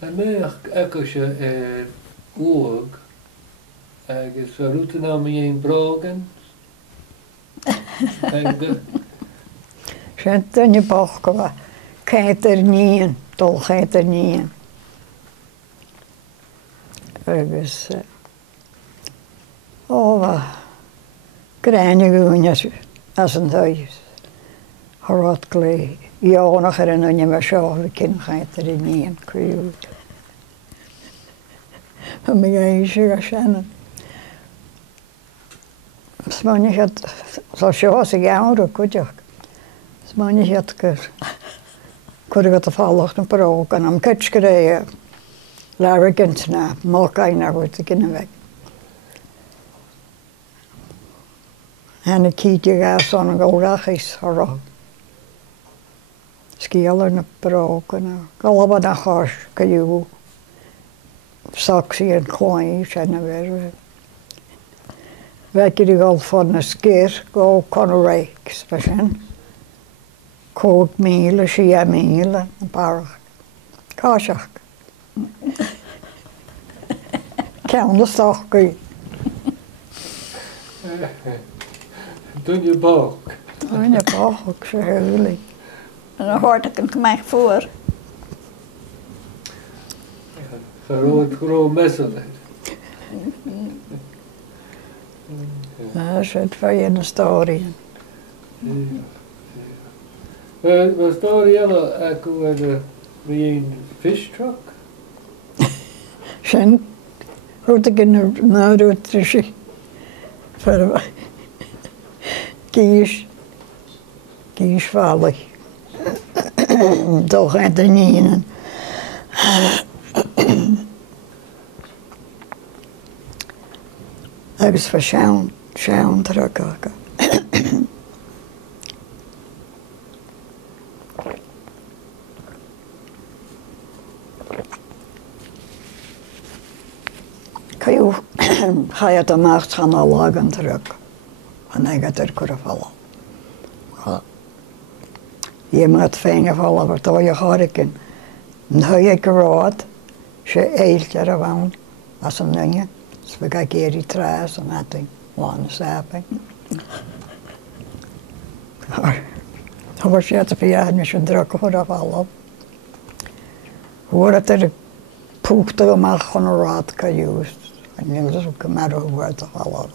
En mij ekosje oog, agus route naar mij in Brogen. Sint in je bocht, kijk er niet in, tol kijk er niet in. Ergens, wat krijgen als een huis. Harad klee, ja nog een je maar zo, we kunnen kijk er niet in, kwijt. En mijn eigen gashanen. Smaak het, zoals je was, ik ouder, goed je. Smaak het keer. Kon ik het toevallig een paar ook en am kutsch gereden. Laat ik eens na, maar kan je naar goed te kunnen weg. En ik kiet je gas zo'n goudach is haro. Skielen een paar ook en allemaal naar huis kan je. Saxie en klein zijn weer. Weet je die al van een skeer, go kon rijks, verstaan? Kookmelen, schiamelen, een paar kaasjak. Kan de stokje. Doe je boog. Doe je boog, ik zeg heerlijk. En dan hoort ik hem mij voor. Gewoon messen. Dat is het van je story. Was daar jullie ook weer een fish truck? Zijn, goed ik in de nadoetrisje. Voor kiesvallig. Toch gaat er niet in. Dat is voor schaam drukken. Ga je de macht gaan al lagen terug. En dan gaat er kunnen vallen. Je moet vingen vallen, wat je harken. Dan heb je geraad, je eelt er gewoon, als een ding. Dus we gaan hier die traas en dat ding, laten slapen. Dan was je het verjaardag met je druk voor de vallen. Hoe dat er poekte gemaakt van een raad kan juist. En nu is ook maar hoe het vallen.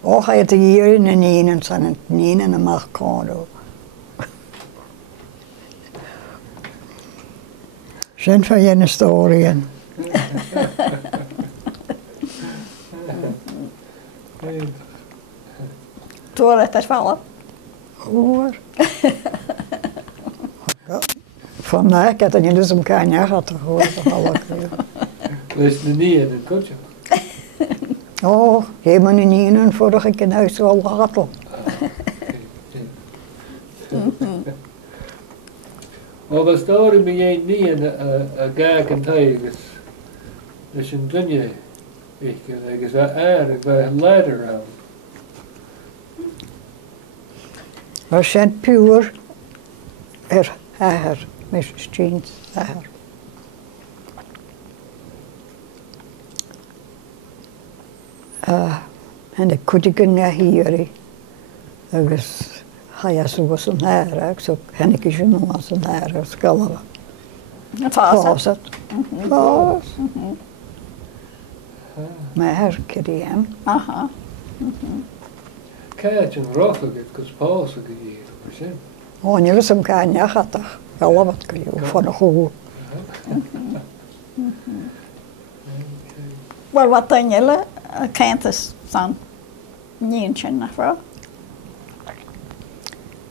Oh, ga je het hier in en in en zijn het niet en dan mag komen. Zijn van je historieën. Toen het vallen. Hoor. Vandaag had je dus een kanje gehad gehoord. Wees er niet in een kotje. Oh, helemaal niet in en vorige keer in huis al gehad. Maar was daar in mij niet een gaken tijgers. Dus een dunje. Ik zei aardig bij een leider aan. We zijn puur her, Mrs. Jeans, her. En ik kon ik niet hier. Dus hij was een her, ik zo ken ik je nog als een her, skallen. Fazet. Fazet. Maar herkeren. Aha. Kijk, een roffig, het kost pauze gegeven. Oh, nu is hem geen jacht, wel wat kun je van de goe. Maar wat dan jullie? Kent het dan niet in vrouw?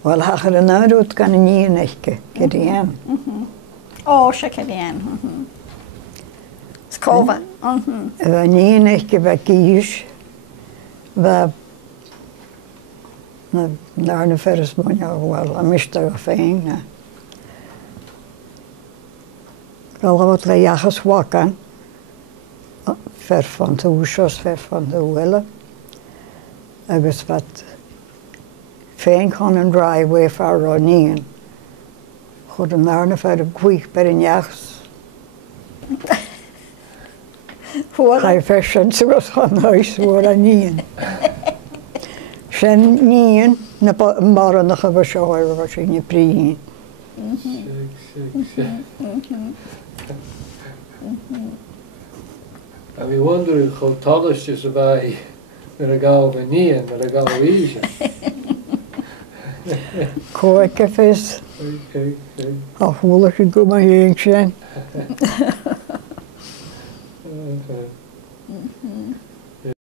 Wel, als je er nou doet, kan je niet een echtje gedaan. Oh, ze gedaan. Skova. We niet een echtje bij kies. We naar de versmoen, ja, wel, een mistige fijn. Ik wil wat jagers wakken. Ver van de hoesjes, ver van de willen. Er was wat fijn gaan een driveway voor Ronien. Goed om naar de kwiek bij een jachts. Ga je versen zoals van huis voor een nien. Zijn nien, een barrenige verschouwer was in je prien. Zeg. En we wonderen hoe talletjes erbij met een gauw van nien, met een gauw wijze. Koorkenvis, Kijk. afvoelig ik kom maar heen zijn.